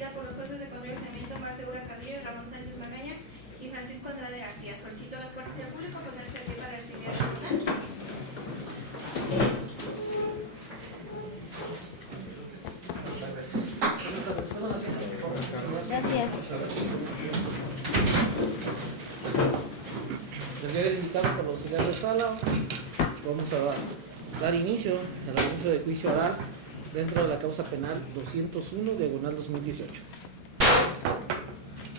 referida por los jueces de control y saneamiento Mar Segura Carrillo y Ramón Sánchez Magaña y Francisco Andrade García. Solicito a las partes y al público ponerse de pie para recibir al tribunal. Gracias. El deber indicado por los auxiliares de sala, vamos a dar inicio a la audiencia de juicio oral dentro de la causa penal 201, diagonal 2018.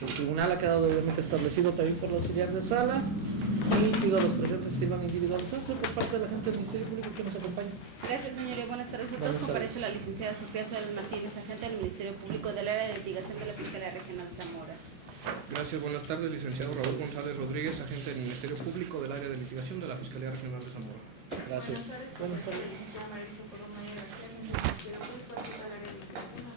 El tribunal ha quedado obviamente establecido también por los auxiliares de sala y pido a los presentes que sirvan individualizarse por parte de la gente del Ministerio Público que nos acompaña. Gracias, señoría. Buenas tardes a todos. Buenas tardes. Comparece la licenciada Sofía Suárez Martínez, agente del Ministerio Público del área de litigación de la Fiscalía Regional Zamora. Gracias, buenas tardes, licenciado Raúl González Rodríguez, agente del Ministerio Público del área de litigación de la Fiscalía Regional de Zamora. Gracias. Buenas tardes. Licenciada Mauricio Coromaya García, agente del Ministerio Público del área de litigación.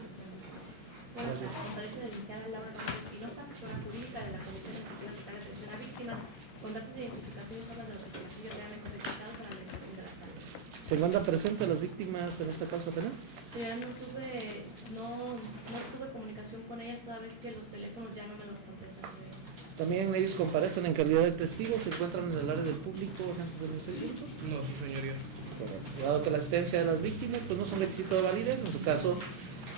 Gracias. Comparece la licenciada Laura López Espinosa, asesora jurídica de la Comisión Ejecutiva Estatal de Atención a Víctimas, con datos de identificación y formas de los reconocidos realmente registrados para la administración de la sala. ¿Se encuentran presentes las víctimas en esta causa penal? Señora, no tuve comunicación con ellas toda vez que los teléfonos ya no me los contestan, señora. También ellos comparecen en calidad de testigos, se encuentran en el área del público agentes del Ministerio Público. No, sí, señoría. Dado que la asistencia de las víctimas pues no son requisito de validez, en su caso,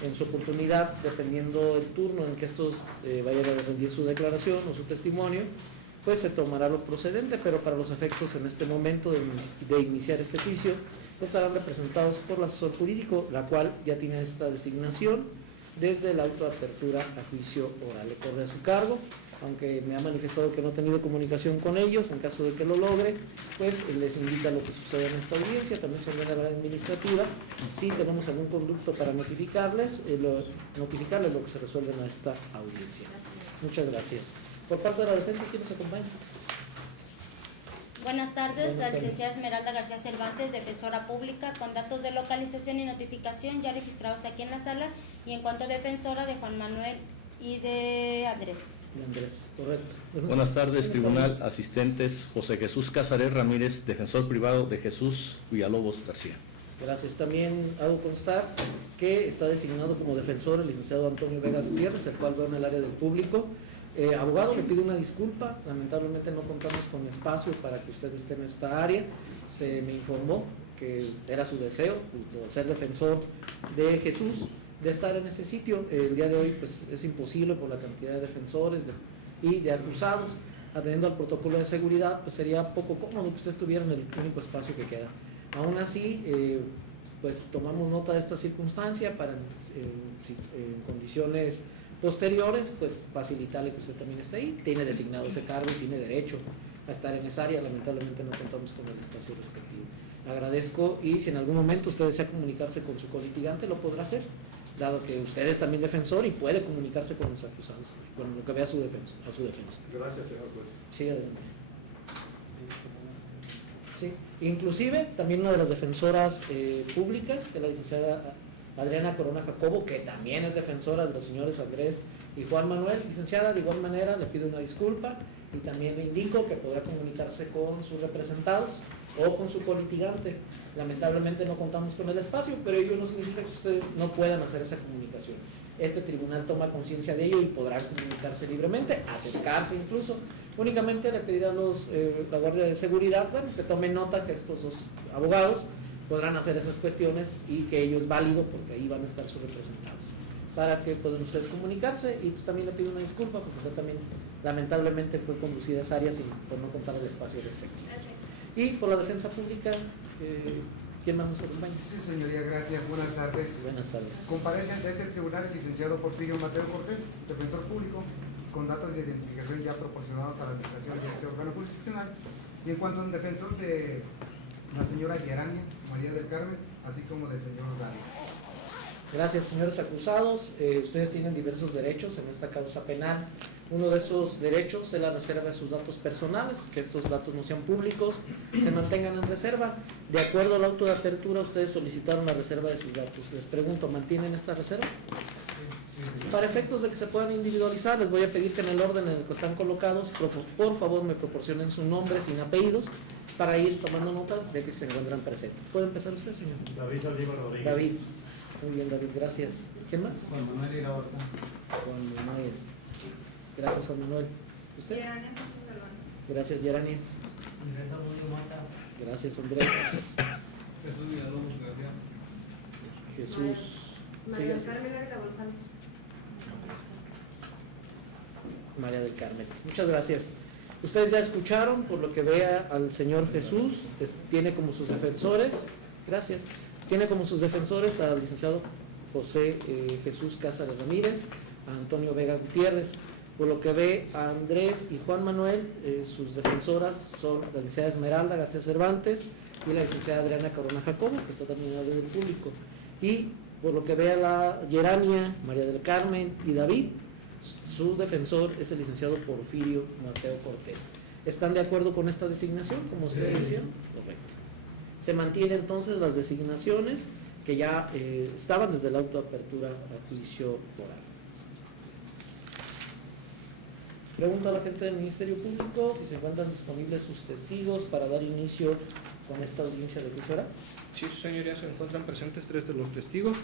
en su oportunidad, dependiendo del turno en que estos vayan a rendir su declaración o su testimonio, pues se tomará lo procedente, pero para los efectos en este momento de iniciar este juicio, estarán representados por el asesor jurídico, la cual ya tiene esta designación desde el auto de apertura a juicio oral. Le corre a su cargo, aunque me ha manifestado que no ha tenido comunicación con ellos. En caso de que lo logre, pues les indica lo que sucede en esta audiencia. También se ordena la administrativa. Si tenemos algún conducto para notificarles lo que se resuelve en esta audiencia. Muchas gracias. Por parte de la defensa, ¿quién nos acompaña? Buenas tardes, Buenas la tardes. licenciada Esmeralda García Cervantes, defensora pública, con datos de localización y notificación ya registrados aquí en la sala, y en cuanto a defensora de Juan Manuel y de Andrés. De Andrés, correcto. Buenas tardes, tribunal, tardes. asistentes José Jesús Casares Ramírez, defensor privado de Jesús Villalobos García. Gracias. También hago constar que está designado como defensor el licenciado Antonio Vega Gutiérrez, el cual veo en el área del público. Abogado, le pido una disculpa, lamentablemente no contamos con espacio para que usted esté en esta área. Se me informó que era su deseo, por ser defensor de Jesús, de estar en ese sitio. El día de hoy pues es imposible por la cantidad de defensores y de acusados. Atendiendo al protocolo de seguridad, pues sería poco cómodo que usted estuviera en el único espacio que queda. Aún así, pues tomamos nota de esta circunstancia para en condiciones posteriores, pues facilitarle que usted también esté ahí. Tiene designado ese cargo y tiene derecho a estar en esa área. Lamentablemente no contamos con el espacio respectivo. Agradezco, y si en algún momento usted desea comunicarse con su colitigante, lo podrá hacer, dado que usted es también defensor y puede comunicarse con los acusados, con lo que vea a su defensa. Gracias, señor juez. Sí, adelante. Sí, inclusive también una de las defensoras públicas, que es la licenciada Adriana Corona Jacobo, que también es defensora de los señores Andrés y Juan Manuel. Licenciada, de igual manera le pido una disculpa y también le indico que podrá comunicarse con sus representados o con su colitigante. Lamentablemente no contamos con el espacio, pero ello no significa que ustedes no puedan hacer esa comunicación. Este tribunal toma conciencia de ello y podrá comunicarse libremente, acercarse incluso. Únicamente le pedirá a la Guardia de Seguridad, bueno, que tomen nota que estos dos abogados podrán hacer esas cuestiones y que ello es válido porque ahí van a estar sus representados, para que puedan ustedes comunicarse. Y pues también le pido una disculpa porque usted también lamentablemente fue conducida a esas áreas y por no contar el espacio respectivo. Gracias. Y por la defensa pública, ¿quién más nos acompaña? Sí, señoría, gracias. Buenas tardes. Buenas tardes. Comparece ante este tribunal el licenciado Porfirio Mateo Cortés, defensor público, con datos de identificación ya proporcionados a la administración de este órgano jurisdiccional. Y en cuanto a un defensor de la señora Guiarania María del Carmen, así como del señor Gary. Gracias, señores acusados. Ustedes tienen diversos derechos en esta causa penal. Uno de esos derechos es la reserva de sus datos personales, que estos datos no sean públicos, se mantengan en reserva. De acuerdo al auto de apertura, ustedes solicitaron la reserva de sus datos. Les pregunto, ¿mantienen esta reserva? Para efectos de que se puedan individualizar, les voy a pedir que en el orden en el que están colocados, por favor me proporcionen su nombre sin apellidos, para ir tomando notas de que se encuentran presentes. ¿Puede empezar usted, señor? David Saldívar Rodríguez. David. Muy bien, David, gracias. ¿Quién más? Juan Manuel Iraosta. Juan Manuel. Gracias, Juan Manuel. ¿Usted? Yarania Sánchez Galván. Gracias, Yarania. Andrés Arroyo Mata. Gracias, Andrés. Jesús Villalobos García. Jesús. María del Sí, Carmen Ávila González. María del Carmen. Muchas gracias. Ustedes ya escucharon, por lo que vea al Señor Jesús, tiene como sus defensores, gracias, tiene como sus defensores al licenciado José Jesús Cázares Ramírez, a Antonio Vega Gutiérrez. Por lo que ve a Andrés y Juan Manuel, sus defensoras son la licenciada Esmeralda García Cervantes y la licenciada Adriana Corona Jacobo, que está también en el del público. Y por lo que ve a la Yerania, María del Carmen y David, su defensor es el licenciado Porfirio Mateo Cortés. ¿Están de acuerdo con esta designación, como ustedes decían? Correcto. Se mantienen entonces las designaciones que ya estaban desde la autoapertura a juicio oral. Pregunto a la gente del Ministerio Público si se encuentran disponibles sus testigos para dar inicio con esta audiencia de juicio oral. Sí, señoría, se encuentran presentes 3 de los testigos,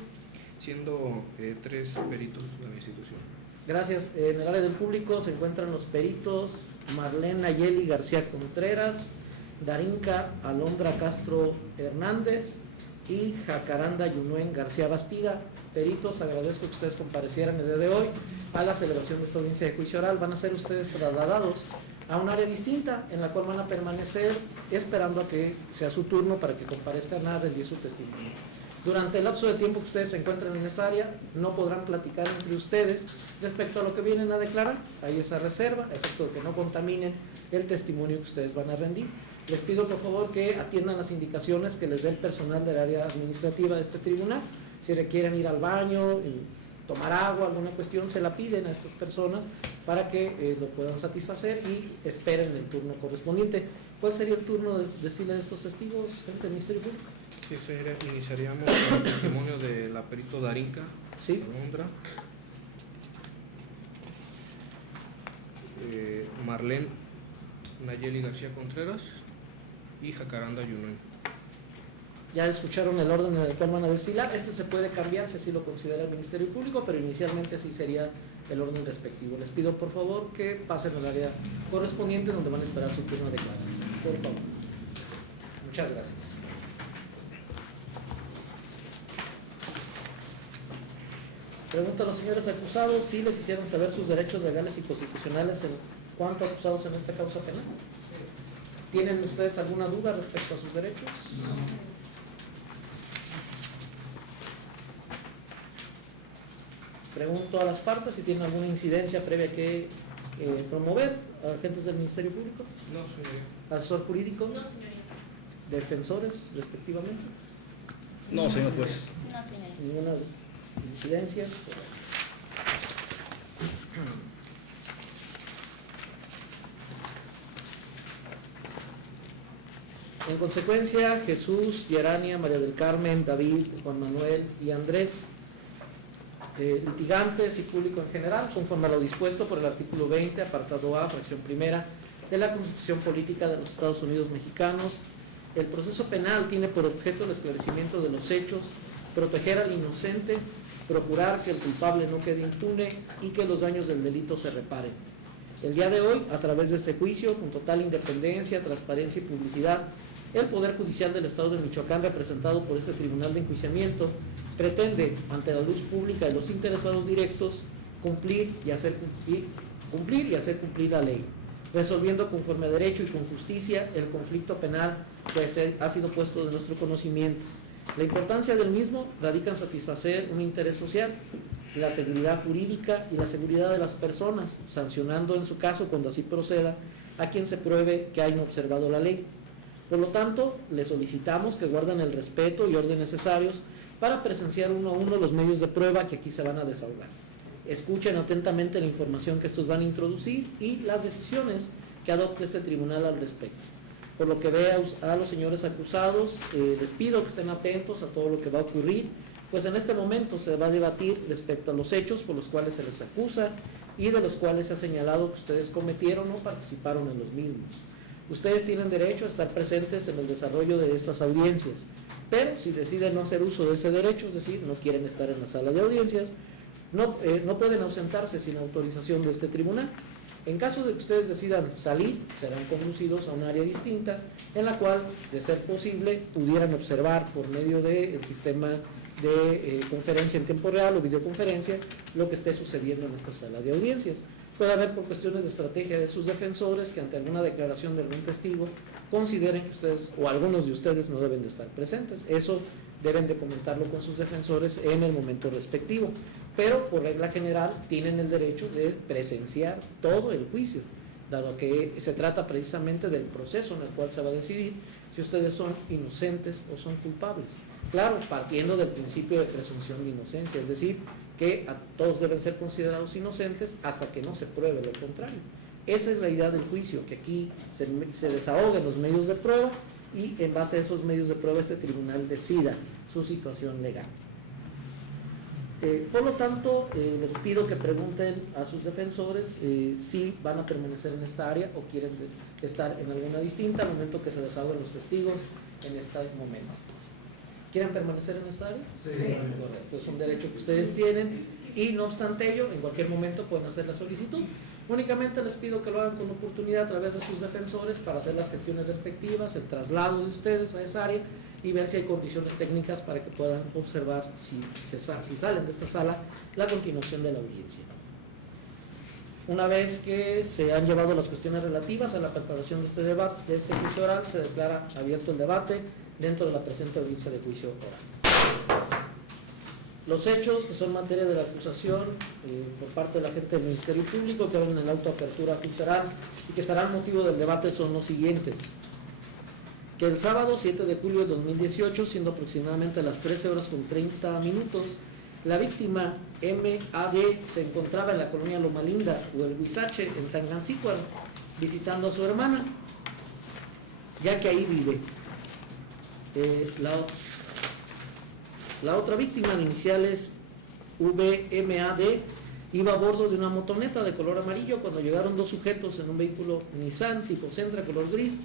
siendo 3 peritos de la institución. Gracias. En el área del público se encuentran los peritos Marlene Nayeli García Contreras, Darinka Alondra Castro Hernández y Jacaranda Yunuen García Bastida. Peritos, agradezco que ustedes comparecieran el día de hoy a la celebración de esta audiencia de juicio oral. Van a ser ustedes trasladados a un área distinta en la cual van a permanecer esperando a que sea su turno para que comparezcan a rendir su testimonio. Durante el lapso de tiempo que ustedes se encuentran en esa área, no podrán platicar entre ustedes respecto a lo que vienen a declarar. Hay esa reserva, a efecto de que no contaminen el testimonio que ustedes van a rendir. Les pido por favor que atiendan las indicaciones que les dé el personal del área administrativa de este tribunal. Si requieren ir al baño, tomar agua, alguna cuestión, se la piden a estas personas para que lo puedan satisfacer y esperen el turno correspondiente. ¿Cuál sería el turno de desfile de estos testigos, gente del Ministerio Público? Sí, señoría, iniciaríamos con el testimonio de la perito Darinka Sí. Alondra, Marlene Nayeli García Contreras y Jacaranda Yunuen. Ya escucharon el orden en el cual van a desfilar. Este se puede cambiar si así lo considera el Ministerio Público, pero inicialmente así sería el orden respectivo. Les pido por favor que pasen al área correspondiente donde van a esperar su turno de declarar. Por favor. Muchas gracias. Pregunto a los señores acusados si les hicieron saber sus derechos legales y constitucionales en cuanto a acusados en esta causa penal. ¿Tienen ustedes alguna duda respecto a sus derechos? No. Pregunto a las partes si tienen alguna incidencia previa que promover, agentes del Ministerio Público, No, señoría. asesor jurídico, No, señorita. defensores respectivamente. No, señor juez. No, señora. Ninguna incidencia. En consecuencia, Jesús, Yerania, María del Carmen, David, Juan Manuel y Andrés, litigantes y público en general, conforme a lo dispuesto por el artículo 20, apartado A, fracción primera de la Constitución Política de los Estados Unidos Mexicanos, el proceso penal tiene por objeto el esclarecimiento de los hechos, proteger al inocente, procurar que el culpable no quede impune y que los daños del delito se reparen. El día de hoy, a través de este juicio, con total independencia, transparencia y publicidad, el Poder Judicial del Estado de Michoacán, representado por este Tribunal de Enjuiciamiento, pretende, ante la luz pública de los interesados directos, cumplir y hacer cumplir la ley, resolviendo conforme a derecho y con justicia el conflicto penal que ha sido puesto de nuestro conocimiento. La importancia del mismo radica en satisfacer un interés social, la seguridad jurídica y la seguridad de las personas, sancionando en su caso, cuando así proceda, a quien se pruebe que hayan observado la ley. Por lo tanto, les solicitamos que guarden el respeto y orden necesarios para presenciar uno a uno los medios de prueba que aquí se van a desahogar. Escuchen atentamente la información que estos van a introducir y las decisiones que adopte este tribunal al respecto. Por lo que vea a los señores acusados, les pido que estén atentos a todo lo que va a ocurrir, pues en este momento se va a debatir respecto a los hechos por los cuales se les acusa y de los cuales se ha señalado que ustedes cometieron o participaron en los mismos. Ustedes tienen derecho a estar presentes en el desarrollo de estas audiencias. pero si deciden no hacer uso de ese derecho, es decir, no quieren estar en la sala de audiencias, no pueden ausentarse sin autorización de este tribunal. En caso de que ustedes decidan salir, serán conducidos a un área distinta en la cual, de ser posible, pudieran observar por medio del sistema de conferencia en tiempo real o videoconferencia lo que esté sucediendo en esta sala de audiencias. Puede haber, por cuestiones de estrategia de sus defensores, que ante alguna declaración de algún testigo consideren que ustedes o algunos de ustedes no deben de estar presentes. Eso deben de comentarlo con sus defensores en el momento respectivo, pero por regla general tienen el derecho de presenciar todo el juicio, dado que se trata precisamente del proceso en el cual se va a decidir si ustedes son inocentes o son culpables. Claro, partiendo del principio de presunción de inocencia, es decir, que a todos deben ser considerados inocentes hasta que no se pruebe lo contrario. Esa es la idea del juicio, que aquí se desahoguen los medios de prueba y en base a esos medios de prueba este tribunal decida su situación legal. Por lo tanto, les pido que pregunten a sus defensores si van a permanecer en esta área o quieren estar en alguna distinta al momento que se desahoguen los testigos en este momento. ¿Quieren permanecer en esta área? Sí. Correcto, es un derecho que ustedes tienen y no obstante ello, en cualquier momento pueden hacer la solicitud. Únicamente les pido que lo hagan con oportunidad a través de sus defensores para hacer las gestiones respectivas, el traslado de ustedes a esa área y ver si hay condiciones técnicas para que puedan observar si salen de esta sala la continuación de la audiencia. Una vez que se han llevado las cuestiones relativas a la preparación de este debate, de este juicio oral, se declara abierto el debate dentro de la presente audiencia de juicio oral. Los hechos que son materia de la acusación por parte de la gente del Ministerio Público que hablan en la autoapertura juicio oral y que serán motivo del debate son los siguientes: que el sábado 7 de julio de 2018, siendo aproximadamente las 13:30, la víctima MAD se encontraba en la colonia Loma Linda o el Huizache en Tangancícuaro visitando a su hermana, ya que ahí vive. La otra víctima de iniciales VMAD iba a bordo de una motoneta de color amarillo cuando llegaron dos sujetos en un vehículo Nissan tipo Sentra color gris,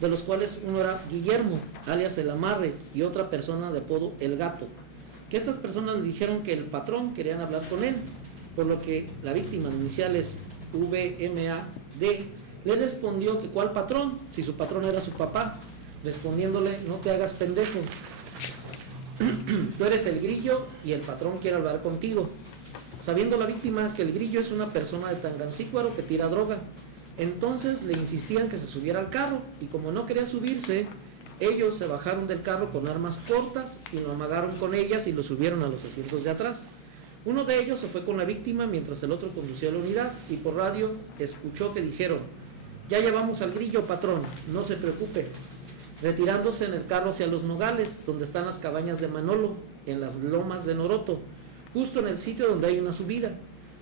de los cuales uno era Guillermo, alias El Amarre, y otra persona de apodo El Gato, que estas personas le dijeron que el patrón querían hablar con él, por lo que la víctima de iniciales VMAD le respondió que cuál patrón, si su patrón era su papá, respondiéndole: no te hagas pendejo, tú eres el Grillo y el patrón quiere hablar contigo. Sabiendo la víctima que el Grillo es una persona de Tangancícuaro que tira droga, entonces le insistían que se subiera al carro y como no quería subirse, ellos se bajaron del carro con armas cortas y lo amagaron con ellas y lo subieron a los asientos de atrás. Uno de ellos se fue con la víctima mientras el otro conducía la unidad y por radio escuchó que dijeron: ya llevamos al Grillo, patrón, no se preocupe. Retirándose en el carro hacia Los Nogales, donde están las cabañas de Manolo, en las lomas de Noroto, justo en el sitio donde hay una subida,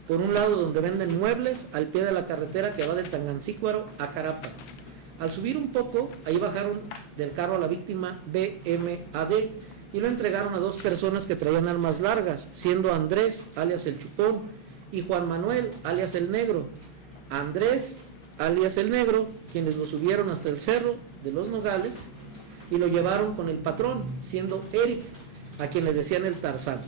por un lado donde venden muebles, al pie de la carretera que va de Tangancícuaro a Carapa. Al subir un poco, ahí bajaron del carro a la víctima BMAD y lo entregaron a dos personas que traían armas largas, siendo Andrés, alias el Chupón, y Juan Manuel, alias el Negro. Andrés, alias el Negro, quienes lo subieron hasta el cerro de Los Nogales y lo llevaron con el patrón, siendo Eric, a quien le decían el Tarzán,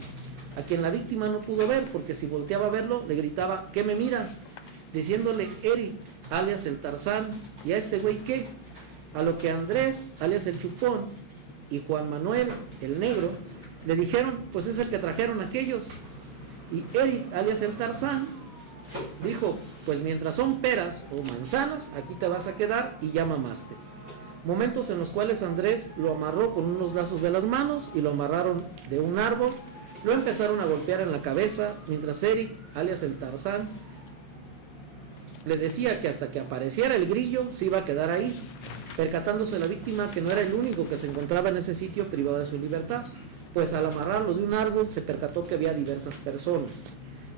a quien la víctima no pudo ver porque si volteaba a verlo le gritaba: ¿qué me miras?, diciéndole Eric, alias el Tarzán, ¿y a este güey qué? A lo que Andrés, alias el Chupón, y Juan Manuel, el Negro, le dijeron: pues es el que trajeron aquellos. Y Eric, alias el Tarzán, dijo: pues mientras son peras o manzanas, aquí te vas a quedar y ya mamaste. Momentos en los cuales Andrés lo amarró con unos lazos de las manos y lo amarraron de un árbol, lo empezaron a golpear en la cabeza, mientras Eric, alias el Tarzán, le decía que hasta que apareciera el Grillo se iba a quedar ahí, percatándose la víctima que no era el único que se encontraba en ese sitio privado de su libertad, pues al amarrarlo de un árbol se percató que había diversas personas,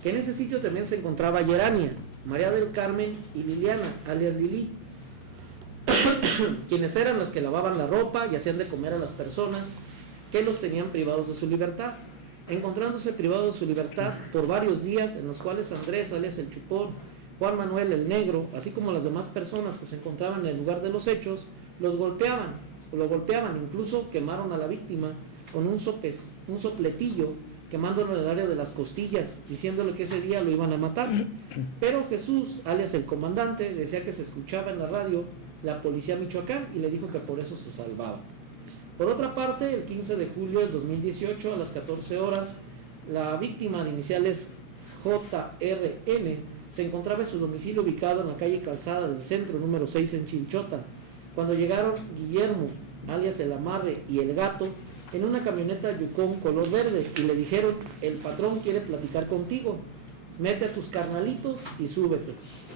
que en ese sitio también se encontraba Yerania, María del Carmen y Liliana, alias Lili, quienes eran las que lavaban la ropa y hacían de comer a las personas que los tenían privados de su libertad, encontrándose privados de su libertad por varios días, en los cuales Andrés, alias el Chupón, Juan Manuel el Negro, así como las demás personas que se encontraban en el lugar de los hechos, los golpeaban, lo golpeaban, incluso quemaron a la víctima con un sopletillo, quemándolo en el área de las costillas, diciéndole que ese día lo iban a matar. Pero Jesús, alias el comandante, decía que se escuchaba en la radio la policía Michoacán y le dijo que por eso se salvaba. Por otra parte, el 15 de julio del 2018 a las 14 horas, la víctima de iniciales JRN se encontraba en su domicilio ubicado en la calle Calzada del Centro, número 6 en Chilchota, cuando llegaron Guillermo, alias el Amarre, y el Gato en una camioneta Yukon color verde y le dijeron: el patrón quiere platicar contigo, mete a tus carnalitos y súbete.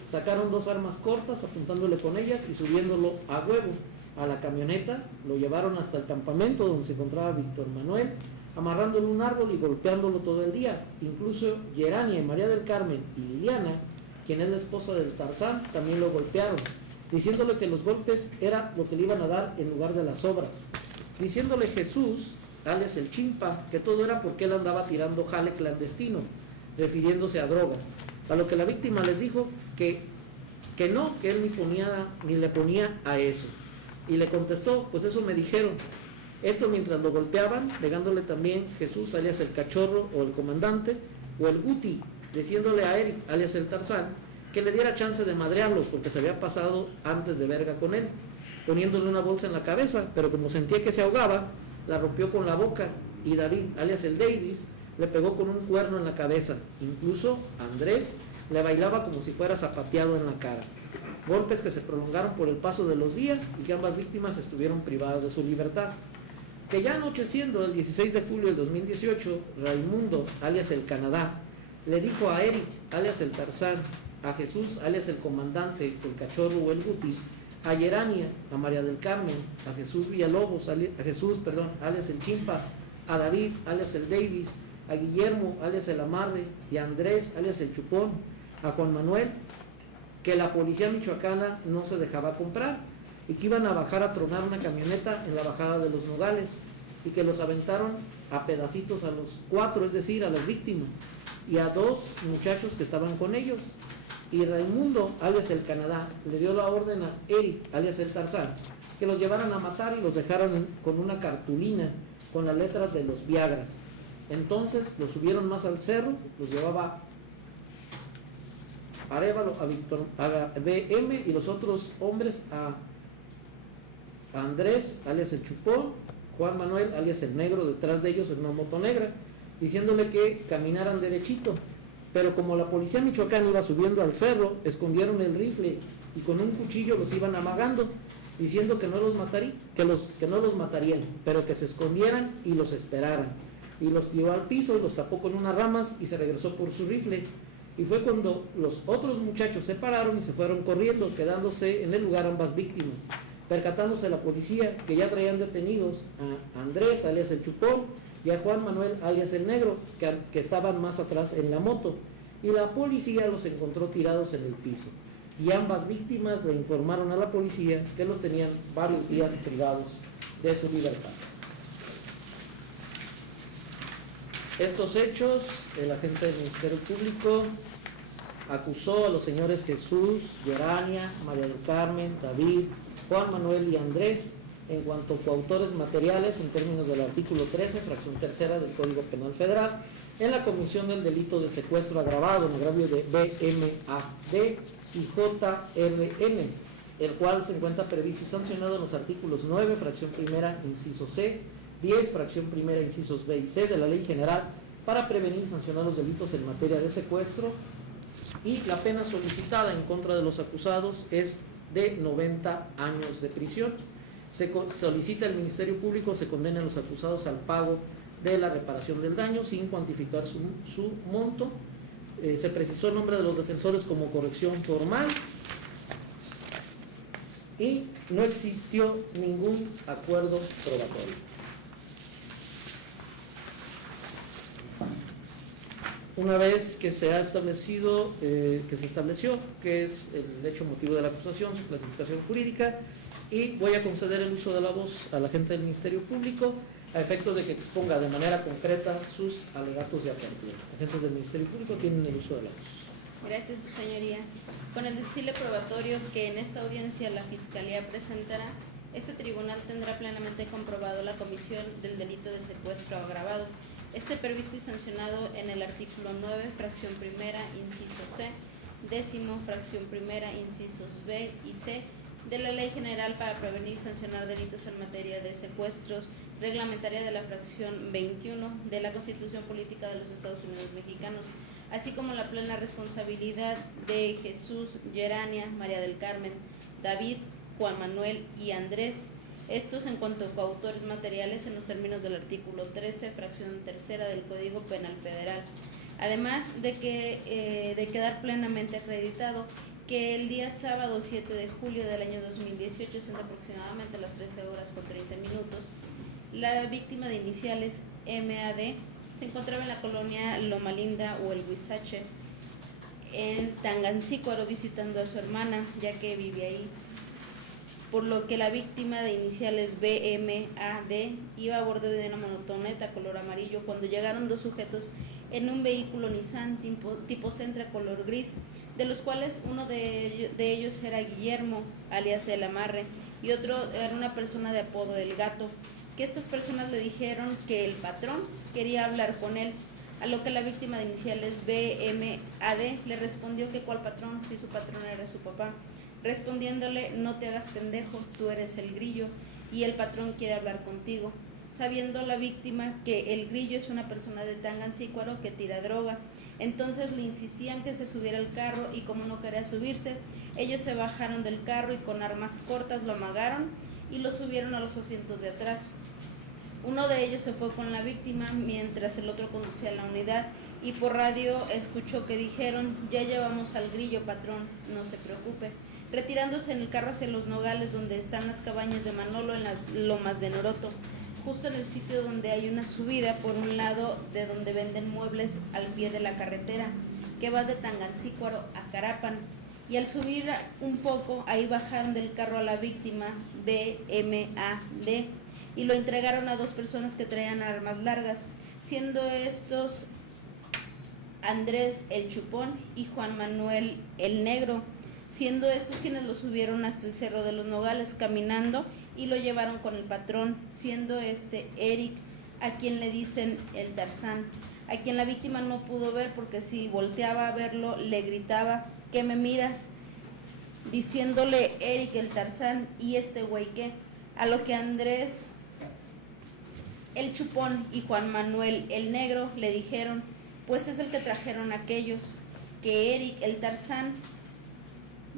Sacaron 2 armas cortas apuntándole con ellas y subiéndolo a huevo a la camioneta, lo llevaron hasta el campamento donde se encontraba Víctor Manuel, amarrándolo en un árbol y golpeándolo todo el día. Incluso Gerania y María del Carmen y Liliana, quien es la esposa del Tarzán, también lo golpearon, diciéndole que los golpes era lo que le iban a dar en lugar de las obras, diciéndole Jesús, alias el Chimpa, que todo era porque él andaba tirando jale clandestino, refiriéndose a drogas, a lo que la víctima les dijo que no, que él ni le ponía a eso, y le contestó: pues eso me dijeron. Esto mientras lo golpeaban, negándole también Jesús, alias el Cachorro o el Comandante, o el Guti, diciéndole a Eric, alias el Tarzán, que le diera chance de madrearlo porque se había pasado antes de verga con él, poniéndole una bolsa en la cabeza, pero como sentía que se ahogaba, la rompió con la boca, y David, alias el Davis, le pegó con un cuerno en la cabeza. Incluso Andrés le bailaba como si fuera zapateado en la cara. Golpes que se prolongaron por el paso de los días y que ambas víctimas estuvieron privadas de su libertad. Que ya anocheciendo el 16 de julio del 2018, Raimundo, alias el Canadá, le dijo a Eric, alias el Tarzán, a Jesús, alias el Comandante, el Cachorro o el Guti, a Gerania, a María del Carmen, a Jesús Villalobos, alias el Chimpa, a David, alias el Davis, a Guillermo, alias el Amarre, y a Andrés, alias el Chupón, a Juan Manuel, que la policía michoacana no se dejaba comprar y que iban a bajar a tronar una camioneta en la bajada de los Nogales y que los aventaron a pedacitos a los 4, es decir, a las víctimas, y a 2 muchachos que estaban con ellos. Y Raimundo, alias el Canadá, le dio la orden a Eric, alias el Tarzán, que los llevaran a matar y los dejaron con una cartulina con las letras de los Viagras. Entonces los subieron más al cerro, los llevaba Arévalo, a BM, y los otros hombres a Andrés, alias el Chupón, Juan Manuel, alias el Negro, detrás de ellos en una moto negra, diciéndole que caminaran derechito. Pero como la policía michoacana iba subiendo al cerro, escondieron el rifle y con un cuchillo los iban amagando, diciendo que no los matarían, pero que se escondieran y los esperaran. Y los tiró al piso y los tapó con unas ramas y se regresó por su rifle. Y fue cuando los otros muchachos se pararon y se fueron corriendo, quedándose en el lugar ambas víctimas, percatándose la policía que ya traían detenidos a Andrés, alias el Chupón, y a Juan Manuel, alias el Negro, que estaban más atrás en la moto, y la policía los encontró tirados en el piso, y ambas víctimas le informaron a la policía que los tenían varios días privados de su libertad. Estos hechos, el agente del Ministerio Público acusó a los señores Jesús, Gerania, María del Carmen, David, Juan Manuel y Andrés en cuanto a coautores materiales en términos del artículo 13, fracción tercera del Código Penal Federal, en la comisión del delito de secuestro agravado en agravio de BMAD y JRN, el cual se encuentra previsto y sancionado en los artículos 9, fracción primera, inciso C, 10, fracción primera, incisos B y C de la Ley General para prevenir y sancionar los delitos en materia de secuestro, y la pena solicitada en contra de los acusados es de 90 años de prisión. Se solicita al Ministerio Público se condene a los acusados al pago de la reparación del daño sin cuantificar su monto. Se precisó el nombre de los defensores como corrección formal y no existió ningún acuerdo probatorio. Una vez que se ha establecido, que se estableció que es el hecho motivo de la acusación, su clasificación jurídica, y voy a conceder el uso de la voz al agente del Ministerio Público a efecto de que exponga de manera concreta sus alegatos de apertura. Agentes del Ministerio Público tienen el uso de la voz. Gracias, su señoría. Con el deducible probatorio que en esta audiencia la Fiscalía presentará, Este tribunal tendrá plenamente comprobado la comisión del delito de secuestro agravado. Este previsto y sancionado en el artículo 9, fracción primera, inciso C, 10º, fracción primera, incisos B y C, de la Ley General para prevenir y sancionar delitos en materia de secuestros, reglamentaria de la fracción 21 de la Constitución Política de los Estados Unidos Mexicanos, así como la plena responsabilidad de Jesús, Gerania, María del Carmen, David, Juan Manuel y Andrés, estos en cuanto a coautores materiales en los términos del artículo 13, fracción tercera del Código Penal Federal. Además de quedar plenamente acreditado que el día sábado 7 de julio del año 2018, siendo aproximadamente las 13 horas con 30 minutos, la víctima de iniciales MAD se encontraba en la colonia Loma Linda o el Huizache, en Tangancícuaro, visitando a su hermana, ya que vive ahí, por lo que la víctima de iniciales BMAD iba a bordo de una motoneta color amarillo cuando llegaron dos sujetos en un vehículo Nissan tipo Sentra color gris, de los cuales uno de ellos era Guillermo, alias El Amarre, y otro era una persona de apodo El Gato, que estas personas le dijeron que el patrón quería hablar con él, a lo que la víctima de iniciales BMAD le respondió que cuál patrón, si su patrón era su papá, respondiéndole: no te hagas pendejo, tú eres el Grillo y el patrón quiere hablar contigo, sabiendo la víctima que el Grillo es una persona de Tangancícuaro que tira droga. Entonces le insistían que se subiera al carro y como no quería subirse, ellos se bajaron del carro y con armas cortas lo amagaron y lo subieron a los asientos de atrás. Uno de ellos se fue con la víctima mientras el otro conducía la unidad y por radio escuchó que dijeron: ya llevamos al Grillo, patrón, no se preocupe, retirándose en el carro hacia los Nogales, donde están las cabañas de Manolo en las lomas de Noroto, justo en el sitio donde hay una subida por un lado de donde venden muebles al pie de la carretera que va de Tangancícuaro a Carapan. Y al subir un poco, ahí bajaron del carro a la víctima BMAD y lo entregaron a dos personas que traían armas largas, siendo estos Andrés el Chupón y Juan Manuel el Negro, siendo estos quienes lo subieron hasta el Cerro de los Nogales caminando y lo llevaron con el patrón, siendo Eric, a quien le dicen el Tarzán, a quien la víctima no pudo ver porque si volteaba a verlo le gritaba: ¿qué me miras?, diciéndole Eric el Tarzán, ¿y este güey qué? A lo que Andrés el Chupón y Juan Manuel el Negro le dijeron: pues es el que trajeron aquellos, que Eric el Tarzán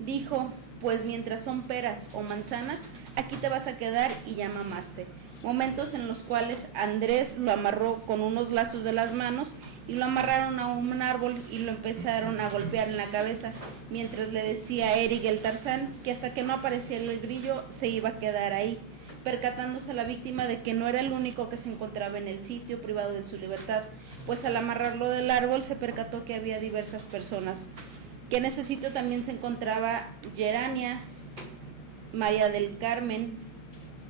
dijo: pues mientras son peras o manzanas, aquí te vas a quedar y ya mamaste. Momentos en los cuales Andrés lo amarró con unos lazos de las manos y lo amarraron a un árbol y lo empezaron a golpear en la cabeza, mientras le decía a Eric el Tarzán que hasta que no apareciera el Grillo se iba a quedar ahí, percatándose la víctima de que no era el único que se encontraba en el sitio privado de su libertad, pues al amarrarlo del árbol se percató que había diversas personas, que en ese sitio también se encontraba Gerania, María del Carmen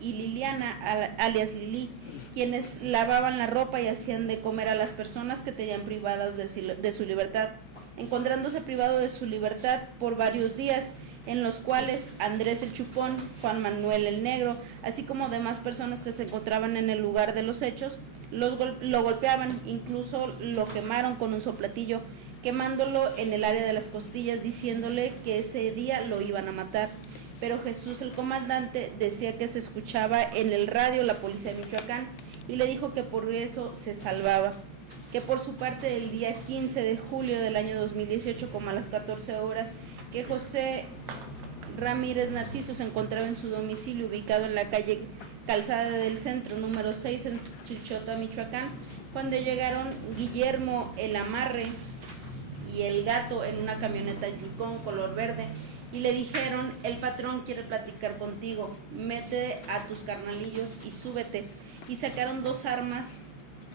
y Liliana, alias Lili, quienes lavaban la ropa y hacían de comer a las personas que tenían privadas de su libertad, encontrándose privado de su libertad por varios días, en los cuales Andrés el Chupón, Juan Manuel el Negro, así como demás personas que se encontraban en el lugar de los hechos, lo golpeaban, incluso lo quemaron con un soplatillo, quemándolo en el área de las costillas, diciéndole que ese día lo iban a matar. Pero Jesús, el comandante, decía que se escuchaba en el radio la policía de Michoacán y le dijo que por eso se salvaba. Que por su parte, el día 15 de julio del año 2018, como a las 14 horas, que José Ramírez Narciso se encontraba en su domicilio ubicado en la calle Calzada del Centro, número 6, en Chilchota, Michoacán, cuando llegaron Guillermo el Amarre y el Gato en una camioneta Yukon color verde y le dijeron: el patrón quiere platicar contigo, mete a tus carnalillos y súbete. Y sacaron dos armas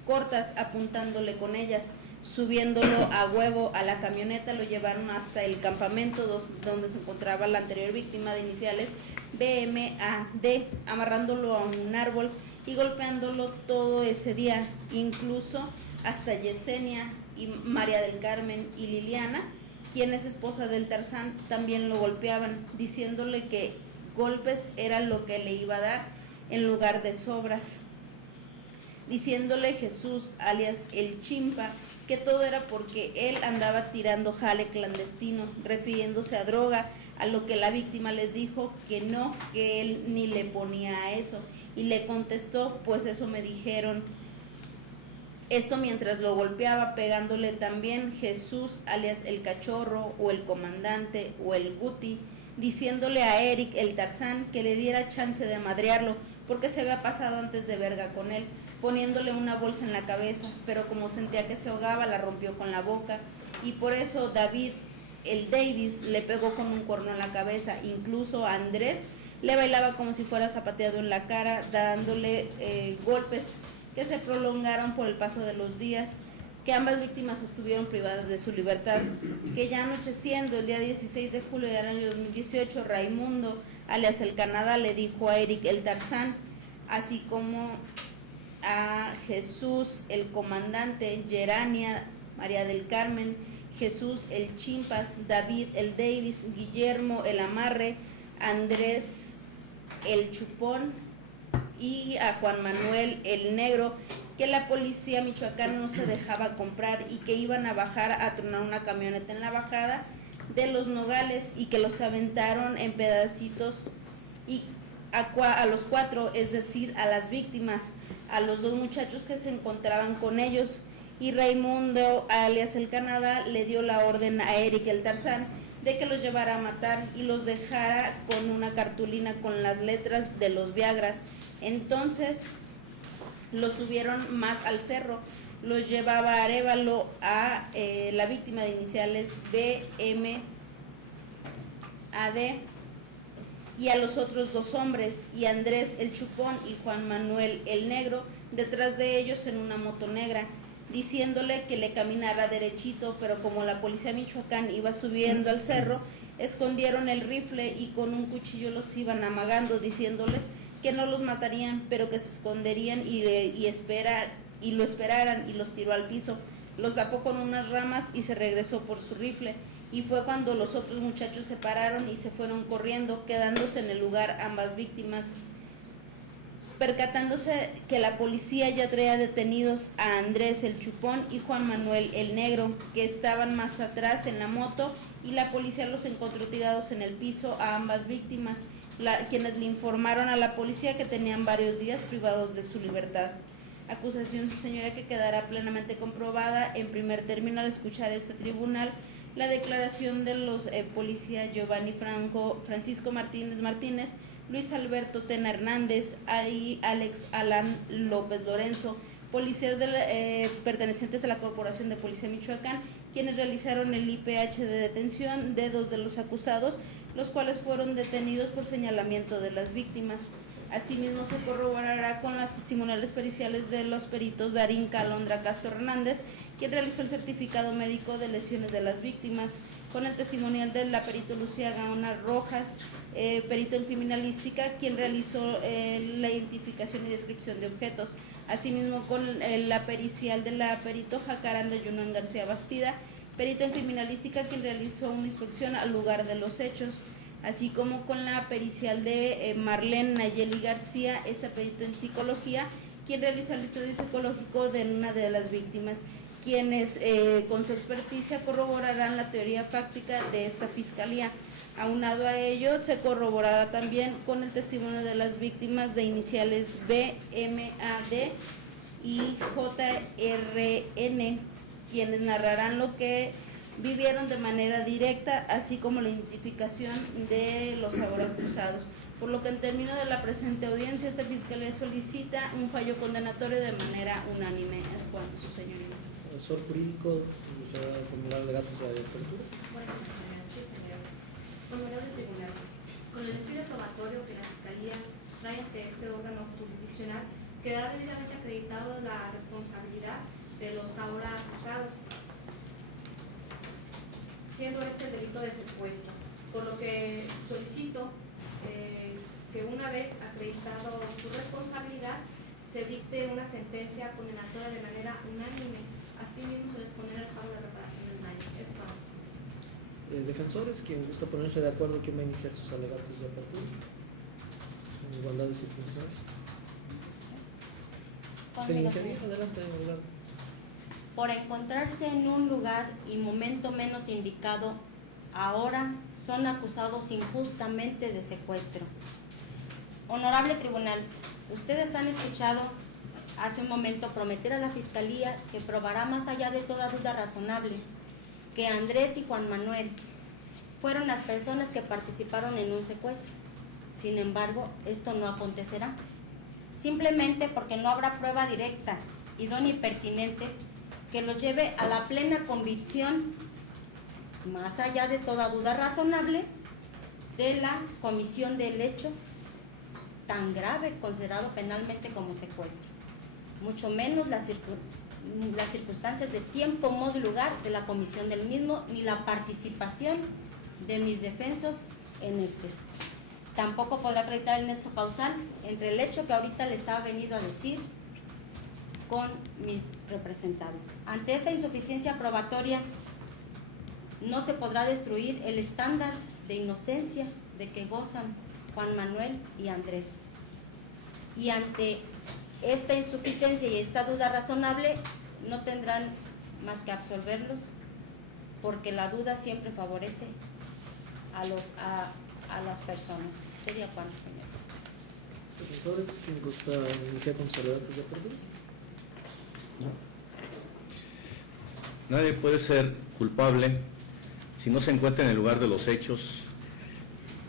cortas apuntándole con ellas, subiéndolo a huevo a la camioneta, lo llevaron hasta el campamento donde se encontraba la anterior víctima de iniciales BMAD, amarrándolo a un árbol y golpeándolo todo ese día, incluso hasta Yesenia y María del Carmen y Liliana, quien es esposa del Tarzán, también lo golpeaban, diciéndole que golpes era lo que le iba a dar en lugar de sobras, diciéndole Jesús, alias el Chimpa, que todo era porque él andaba tirando jale clandestino, refiriéndose a droga, a lo que la víctima les dijo que no, que él ni le ponía a eso, y le contestó, pues eso me dijeron. Esto mientras lo golpeaba, pegándole también Jesús, alias el Cachorro, o el Comandante, o el Guti, diciéndole a Eric el Tarzán que le diera chance de madrearlo, porque se había pasado antes de verga con él, poniéndole una bolsa en la cabeza, pero como sentía que se ahogaba, la rompió con la boca, y por eso David, el Davis, le pegó con un cuerno en la cabeza. Incluso a Andrés le bailaba como si fuera zapateado en la cara, dándole golpes que se prolongaron por el paso de los días, que ambas víctimas estuvieron privadas de su libertad, que ya anocheciendo el día 16 de julio del año 2018, Raimundo, alias el Canadá, le dijo a Eric el Tarzán, así como a Jesús el Comandante, Gerania, María del Carmen, Jesús el Chimpas, David el Davis, Guillermo el Amarre, Andrés el Chupón y a Juan Manuel el Negro, que la policía michoacana no se dejaba comprar y que iban a bajar a tronar una camioneta en la bajada de Los Nogales y que los aventaron en pedacitos y a los 4, es decir, a las víctimas, a los 2 muchachos que se encontraban con ellos, y Raimundo, alias el Canadá, le dio la orden a Eric el Tarzán de que los llevara a matar y los dejara con una cartulina con las letras de los Viagras. Entonces los subieron más al cerro, los llevaba a Arévalo a la víctima de iniciales BMAD y a los otros 2 hombres, y Andrés el Chupón y Juan Manuel el Negro detrás de ellos en una moto negra, diciéndole que le caminara derechito, pero como la policía Michoacán iba subiendo al cerro, escondieron el rifle y con un cuchillo los iban amagando, diciéndoles que no los matarían, pero que se esconderían y lo esperaran, y los tiró al piso, los tapó con unas ramas y se regresó por su rifle, y fue cuando los otros muchachos se pararon y se fueron corriendo, quedándose en el lugar ambas víctimas. Percatándose que la policía ya traía detenidos a Andrés el Chupón y Juan Manuel el Negro, que estaban más atrás en la moto, y la policía los encontró tirados en el piso a ambas víctimas, quienes le informaron a la policía que tenían varios días privados de su libertad. Acusación, su señoría, que quedará plenamente comprobada en primer término al escuchar este tribunal la declaración de los policías Giovanni Francisco Martínez, Luis Alberto Tena Hernández y Alex Alan López Lorenzo, policías pertenecientes a la Corporación de Policía Michoacán, quienes realizaron el IPH de detención de 2 de los acusados, los cuales fueron detenidos por señalamiento de las víctimas. Asimismo, se corroborará con las testimoniales periciales de los peritos Darín Calondra Castro Hernández, quien realizó el certificado médico de lesiones de las víctimas, con el testimonial de la perito Lucía Gaona Rojas, perito en criminalística, quien realizó la identificación y descripción de objetos. Asimismo, con la pericial de la perito Jacaranda Yunuen García Bastida, perito en criminalística, quien realizó una inspección al lugar de los hechos, así como con la pericial de Marlene Nayeli García, esta perito en psicología, quien realizó el estudio psicológico de una de las víctimas, quienes con su experticia corroborarán la teoría fáctica de esta fiscalía. Aunado a ello, se corroborará también con el testimonio de las víctimas de iniciales BMAD y JRN, quienes narrarán lo que vivieron de manera directa, así como la identificación de los ahora acusados. Por lo que en términos de la presente audiencia, esta fiscalía solicita un fallo condenatorio de manera unánime. Es cuanto, su señoría. Profesor jurídico, ¿se va a formular alegatos de apertura? Bueno, sí, señor. Honorable tribunal, con el estudio probatorio que la Fiscalía trae ante este órgano jurisdiccional, quedará debidamente acreditado la responsabilidad de los ahora acusados, siendo este el delito de secuestro, por lo que solicito que una vez acreditado su responsabilidad, se dicte una sentencia condenatoria de manera unánime. Asimismo, se les condena el pago de reparación del daño. Es todo. Defensores, quien gusta ponerse de acuerdo, ¿quién va a iniciar sus alegatos de apertura? en igualdad de circunstancias. ¿Se Conmigo, iniciaría? señor. Adelante, abogado. Por encontrarse en un lugar y momento menos indicado, ahora son acusados injustamente de secuestro. Honorable Tribunal, ustedes han escuchado hace un momento prometer a la Fiscalía que probará más allá de toda duda razonable que Andrés y Juan Manuel fueron las personas que participaron en un secuestro. Sin embargo, esto no acontecerá, simplemente porque no habrá prueba directa, idónea y pertinente que los lleve a la plena convicción, más allá de toda duda razonable, de la comisión del hecho tan grave considerado penalmente como secuestro, mucho menos las circunstancias de tiempo, modo y lugar de la comisión del mismo, ni la participación de mis defensos en este. Tampoco podrá acreditar el nexo causal entre el hecho que ahorita les ha venido a decir con mis representados. Ante esta insuficiencia probatoria, no se podrá destruir el estándar de inocencia de que gozan Juan Manuel y Andrés. Y ante esta insuficiencia y esta duda razonable, no tendrán más que absolverlos, porque la duda siempre favorece a las personas. ¿Sería cuánto, señor? Profesores, ¿quién gusta iniciar con sus alegatos de apertura? Nadie puede ser culpable si no se encuentra en el lugar de los hechos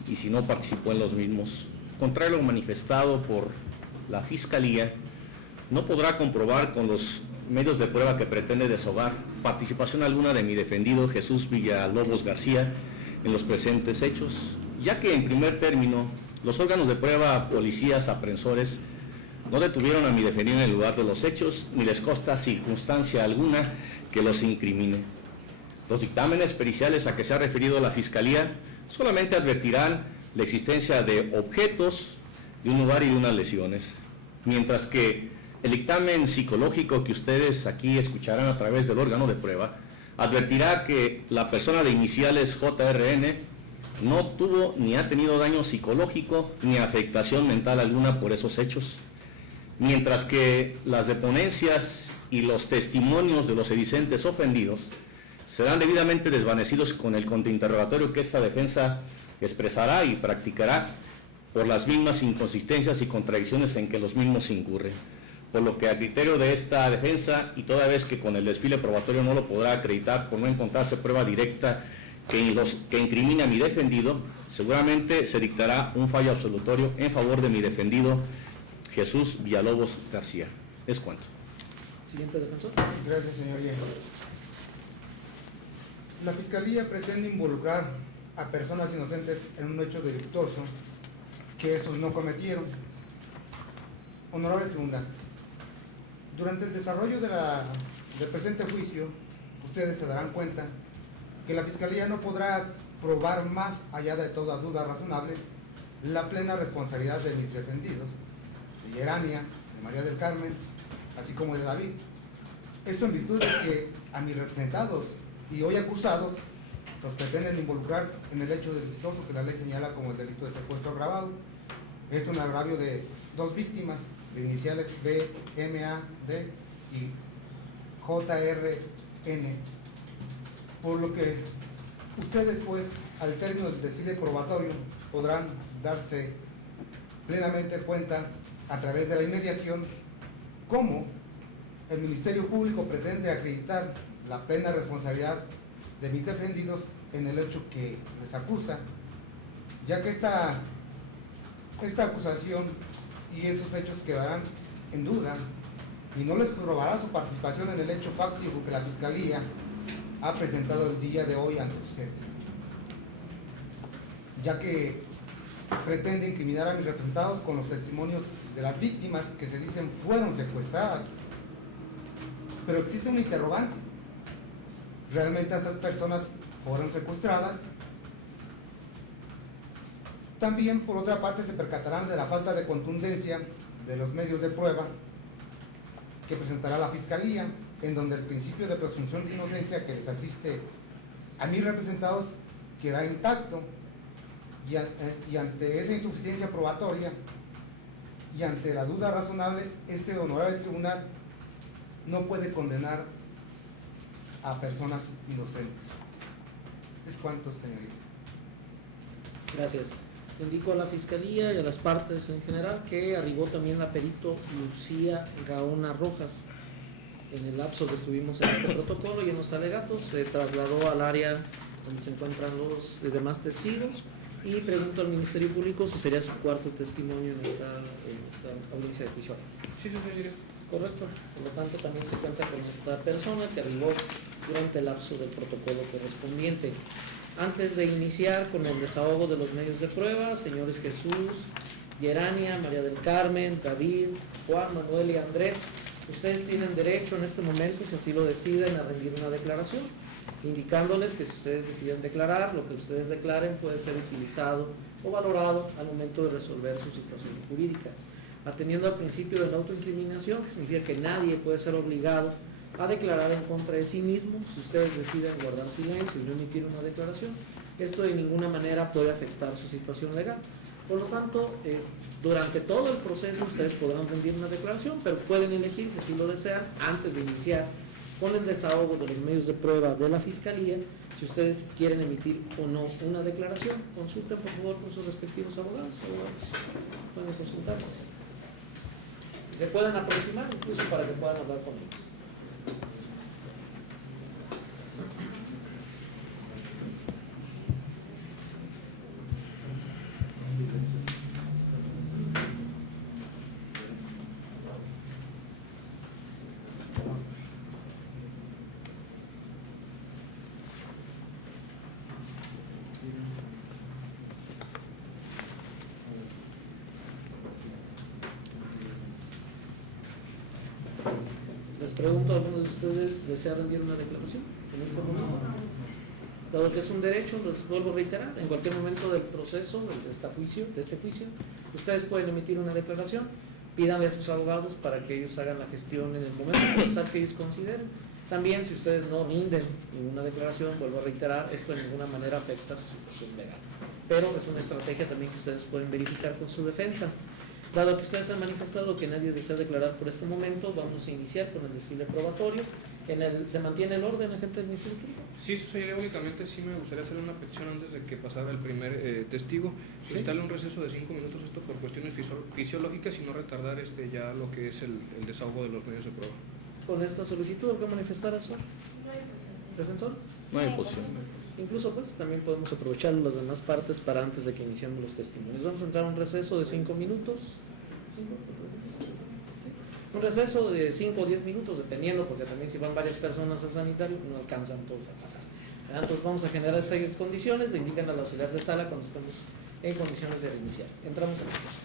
y si no participó en los mismos. Contrario a lo manifestado por la Fiscalía, no podrá comprobar con los medios de prueba que pretende deshogar participación alguna de mi defendido Jesús Villalobos García en los presentes hechos, ya que en primer término los órganos de prueba, policías, aprensores, no detuvieron a mi defendido en el lugar de los hechos, ni les consta circunstancia alguna que los incrimine. Los dictámenes periciales a que se ha referido la Fiscalía solamente advertirán la existencia de objetos, de un lugar y de unas lesiones, mientras que el dictamen psicológico que ustedes aquí escucharán a través del órgano de prueba advertirá que la persona de iniciales JRN no tuvo ni ha tenido daño psicológico ni afectación mental alguna por esos hechos, mientras que las deponencias y los testimonios de los sedicentes ofendidos serán debidamente desvanecidos con el contrainterrogatorio que esta defensa expresará y practicará por las mismas inconsistencias y contradicciones en que los mismos incurren. Por lo que a criterio de esta defensa, y toda vez que con el desfile probatorio no lo podrá acreditar por no encontrarse prueba directa que incrimine a mi defendido, seguramente se dictará un fallo absolutorio en favor de mi defendido Jesús Villalobos García. Es cuanto. Siguiente defensor. Gracias, señor Yejo. La Fiscalía pretende involucrar a personas inocentes en un hecho delictuoso que estos no cometieron. Honorable Tribunal, durante el desarrollo del presente juicio, ustedes se darán cuenta que la Fiscalía no podrá probar más allá de toda duda razonable la plena responsabilidad de mis defendidos, de Yerania, de María del Carmen, así como de David. Esto en virtud de que a mis representados y hoy acusados los pretenden involucrar en el hecho delictuoso que la ley señala como el delito de secuestro agravado. Esto es un agravio de dos víctimas de iniciales B, M, A, D y J, R, N, por lo que ustedes pues al término del desfile probatorio podrán darse plenamente cuenta a través de la inmediación cómo el Ministerio Público pretende acreditar la plena responsabilidad de mis defendidos en el hecho que les acusa, ya que esta acusación y estos hechos quedarán en duda y no les probará su participación en el hecho fáctico que la Fiscalía ha presentado el día de hoy ante ustedes, ya que pretende incriminar a mis representados con los testimonios de las víctimas que se dicen fueron secuestradas. Pero existe un interrogante: ¿realmente estas personas fueron secuestradas? También, por otra parte, se percatarán de la falta de contundencia de los medios de prueba que presentará la Fiscalía, en donde el principio de presunción de inocencia que les asiste a mis representados queda intacto, y ante esa insuficiencia probatoria y ante la duda razonable, este honorable tribunal no puede condenar a personas inocentes. Es cuanto, señorita. Gracias. Indico a la Fiscalía y a las partes en general que arribó también la perito Lucía Gaona Rojas. En el lapso que estuvimos en este protocolo y en los alegatos se trasladó al área donde se encuentran los demás testigos y pregunto al Ministerio Público si sería su cuarto testimonio en esta audiencia de juicio. Sí, señoría. Correcto. Por lo tanto, también se cuenta con esta persona que arribó durante el lapso del protocolo correspondiente. Antes de iniciar con el desahogo de los medios de prueba, señores Jesús, Yerania, María del Carmen, David, Juan, Manuel y Andrés, ustedes tienen derecho en este momento, si así lo deciden, a rendir una declaración, indicándoles que si ustedes deciden declarar, lo que ustedes declaren puede ser utilizado o valorado al momento de resolver su situación jurídica. Atendiendo al principio de la autoincriminación, que significa que nadie puede ser obligado a declarar en contra de sí mismo, si ustedes deciden guardar silencio y no emitir una declaración, esto de ninguna manera puede afectar su situación legal. Por lo tanto, durante todo el proceso ustedes podrán rendir una declaración, pero pueden elegir, si así lo desean, antes de iniciar con el desahogo de los medios de prueba de la Fiscalía, si ustedes quieren emitir o no una declaración. Consulten por favor con sus respectivos abogados. Pueden consultarlos. Se pueden aproximar incluso para que puedan hablar con ellos. Les pregunto, ¿alguno de ustedes desea rendir una declaración en este momento? Dado que es un derecho, les vuelvo a reiterar, en cualquier momento del proceso de este juicio, ustedes pueden emitir una declaración, pídanle a sus abogados para que ellos hagan la gestión en el momento procesal que ellos consideren. También, si ustedes no rinden ninguna declaración, vuelvo a reiterar, esto de ninguna manera afecta su situación legal. Pero es una estrategia también que ustedes pueden verificar con su defensa. Dado que ustedes han manifestado que nadie desea declarar por este momento, vamos a iniciar con el desfile probatorio. ¿Se mantiene el orden, agente del Ministerio Público? Sí, señoría, únicamente sí me gustaría hacer una petición antes de que pasara el primer testigo. Solicitarle un receso de 5 minutos, esto por cuestiones fisiológicas y no retardar ya lo que es el desahogo de los medios de prueba. Con esta solicitud, ¿algo manifestar a su defensor? No hay posición. Incluso pues también podemos aprovechar las demás partes para antes de que iniciemos los testimonios. Vamos a entrar a un receso de 5 minutos. Un receso de 5 o 10 minutos, dependiendo, porque también si van varias personas al sanitario no alcanzan todos a pasar. Entonces vamos a generar esas condiciones, le indican al auxiliar de sala cuando estemos en condiciones de reiniciar. Entramos en receso.